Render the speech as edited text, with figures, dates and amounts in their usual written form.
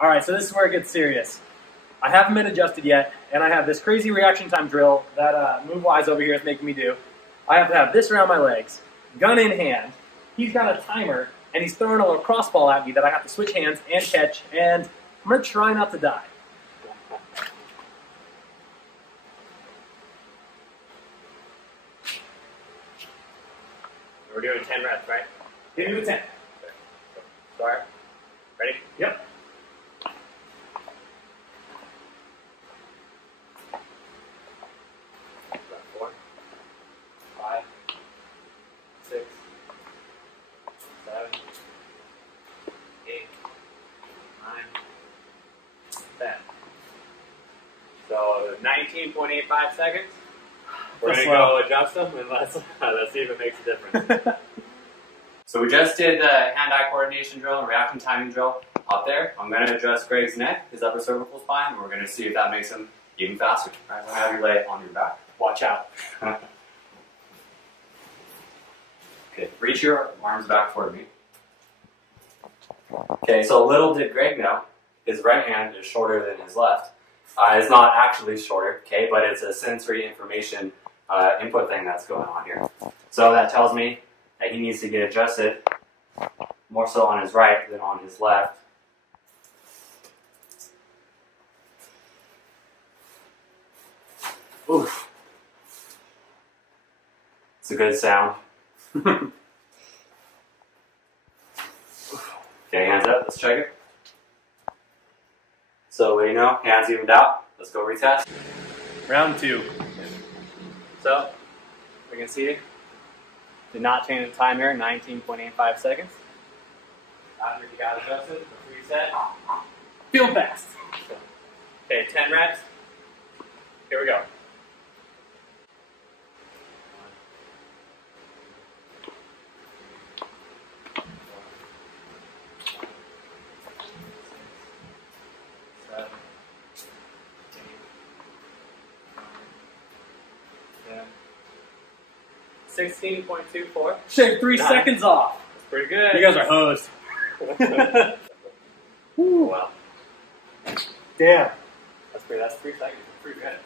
All right, so this is where it gets serious. I haven't been adjusted yet, and I have this crazy reaction time drill that Move-Wise over here is making me do. I have to have this around my legs, gun in hand. He's got a timer, and he's throwing a little crossball at me that I have to switch hands and catch, and I'm going to try not to die. We're doing 10 reps, right? Hit me with 10. Start. Ready? Yep. About 4, 5, 6, 7, 8, 9, 10. So 19.85 seconds. We're going to go adjust them and let's see if it makes a difference. So we just did the hand-eye coordination drill and reaction timing drill up there. I'm going to adjust Greg's neck, his upper cervical spine, and we're going to see if that makes him even faster. All right, so I'm going to have you lay on your back. Watch out. Okay, reach your arms back toward me. Okay, so little did Greg know, his right hand is shorter than his left. It's not actually shorter, okay, but it's a sensory information input thing that's going on here. So that tells me that he needs to get adjusted more so on his right than on his left. Oof. It's a good sound. Okay, hands up, let's check it. So, what do you know? Hands evened out. Let's go retest. Round 2. So, we can see, did not change the time here, 19.85 seconds. After you got adjusted, reset. Feel fast. Okay, 10 reps. Here we go. Yeah. 16.24. Shave 3 seconds off. That's pretty good. You guys are hosed. Wow. Damn. That's 3 seconds. That's pretty good.